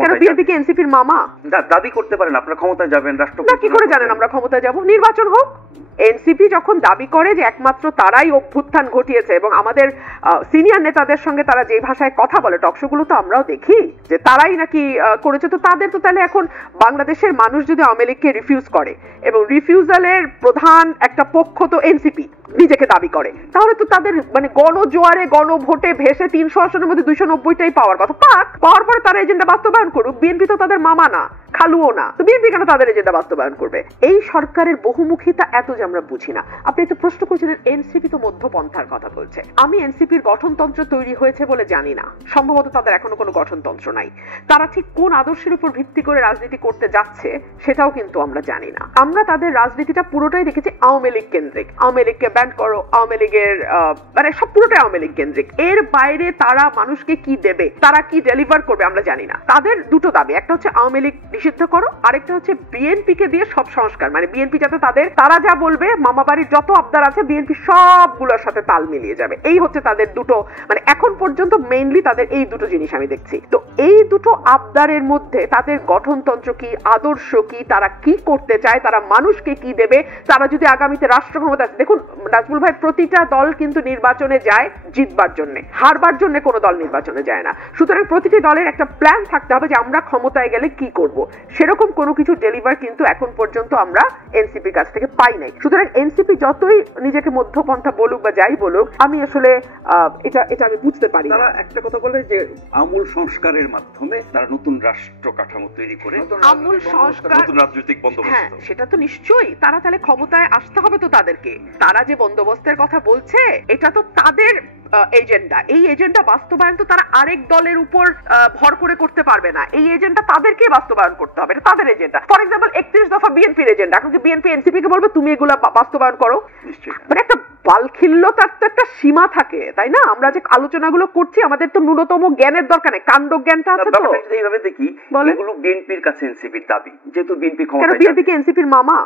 কেন বিএনপি কি এনসিপির মামা? দাবি করতে পারেন আপনারা ক্ষমতায় যাবেন, রাষ্ট্রপতি কি করে জানেন আমরা ক্ষমতায় যাব? নির্বাচন হোক। এনসিপি যখন দাবি করে যে একমাত্র তারাই অভ্যুত্থান ঘটিয়েছে এবং আমাদের সিনিয়র নেতাদের সঙ্গে তারা যে ভাষায় কথা বলে টকশোগুলো তো আমরাও দেখি যে তারাই নাকি করেছে, তো তাদের তো তাহলে এখন বাংলাদেশের মানুষ যদি আওয়ামী লীগকে রিফিউজ করে এবং রিফিউজালের প্রধান একটা পক্ষ তো এনসিপি নিজেকে দাবি করে, তাহলে তো তাদের মানে গণজোয়ারে গণভোটে ভেসে 300 আসনের মধ্যে 290টাই পাওয়ার কথা। পাওয়ার পরে তারা এজেন্ডা বাস্তবায়ন করুক। বিএনপি তো তাদের মামা না, খালুও না, তো বিএনপি কেন তাদের এজেন্ডা বাস্তবায়ন করবে? এই সরকারের বহুমুখিতা এত যে আমরা বুঝি না। আপনি একটু প্রশ্ন করেছিলেন এনসিপি তো মধ্যপন্থার কথা বলছে। আমি এনসিপির গঠনতন্ত্র তৈরি হয়েছে বলে জানি না, সম্ভবত তাদের এখনো কোনো গঠনতন্ত্র নাই। তারা ঠিক কোন আদর্শের উপর ভিত্তি করে রাজনীতি করতে যাচ্ছে সেটাও কিন্তু আমরা জানি না। আমরা তাদের রাজনীতিটা পুরোটাই দেখেছি আওয়ামী লীগ কেন্দ্রিক। আওয়ামী লীগকে ব্যান করো, আওয়ামী লীগের মানে সব পুরোটাই আওয়ামী লীগ কেন্দ্রিক। এর বাইরে তারা মানুষকে কি দেবে, তারা কি ডেলিভার করবে আমরা জানি না। তাদের দুটো দাবি, একটা হচ্ছে আওয়ামী লীগ নিষিদ্ধ করো, আরেকটা হচ্ছে বিএনপি কে দিয়ে সব সংস্কার, মানে বিএনপি যাতে তারা যা বলবে মামা বাড়ির যত আবদার আছে বিএনপি সবগুলোর সাথে তাল মিলিয়ে যাবে। এই হচ্ছে তাদের দুটো, মানে এখন পর্যন্ত মেইনলি তাদের এই দুটো জিনিস আমি দেখছি। তো এই দুটো আবদারের মধ্যে তাদের গঠনতন্ত্র কি, আদর্শ কি, তারা কি করতে চায়, তারা মানুষকে কি দেবে, তারা যদি আগামীতে রাষ্ট্র ক্ষমতা আছে। দেখুন নাজমুল ভাই, প্রতিটা দল কিন্তু নির্বাচনে যায় জিতবার জন্য, হারবার জন্য কোনো দল নির্বাচনে যায় না। সুতরাং প্রতিটি দলের একটা প্ল্যান থাকতে হবে যে আমরা ক্ষমতায় গেলে কি করব। সেরকম কোনো কিছু ডেলিভার কিন্তু এখন পর্যন্ত আমরা এনসিপির কাছ থেকে পাই নাই। সুতরাং এনসিপি যতই নিজেকে মধ্যপন্থা বলুক বা যাই বলুক, আমি আসলে এটা আমি বুঝতে পারি। তারা একটা কথা বলে যে আমূল সংস্কারের মাধ্যমে তারা নতুন রাষ্ট্র কাঠামো তৈরি করে আমূল সংস্কার, নতুন রাজনৈতিক বন্দোবস্ত। হ্যাঁ সেটা তো নিশ্চয়ই। তারা তাহলে ক্ষমতায় আসতে হবে তো তাদেরকে। তারা যে বন্দোবস্তের কথা বলছে এটা তো তাদের এজেন্ডা। এই এজেন্ডা বাস্তবায়ন তো তারা আরেক দলের উপর ভর করে করতে পারবে না। এই এজেন্ডা তাদেরকে বাস্তবায়ন করতে হবে, এটা তাদের এজেন্ডা। ফর এক্সাম্পল 31 দফা বিএনপির এজেন্ডা, এখন কি বিএনপি এনসিপি কে বলবে তুমি এগুলা বাস্তবায়ন করো? মানে একটা বালখিল্যতার তো একটা সীমা থাকে, তাই না? আমরা যে আলোচনাগুলো করছি আমাদের তো ন্যূনতম জ্ঞানের দরকার নেই, কাণ্ড জ্ঞানটা আছে তো। এইভাবে দেখি এগুলো বিএনপির কাছে এনসিপির দাবি, যেহেতু বিএনপি ক্ষমতায়, বিএনপি কি এনসিপির মামা?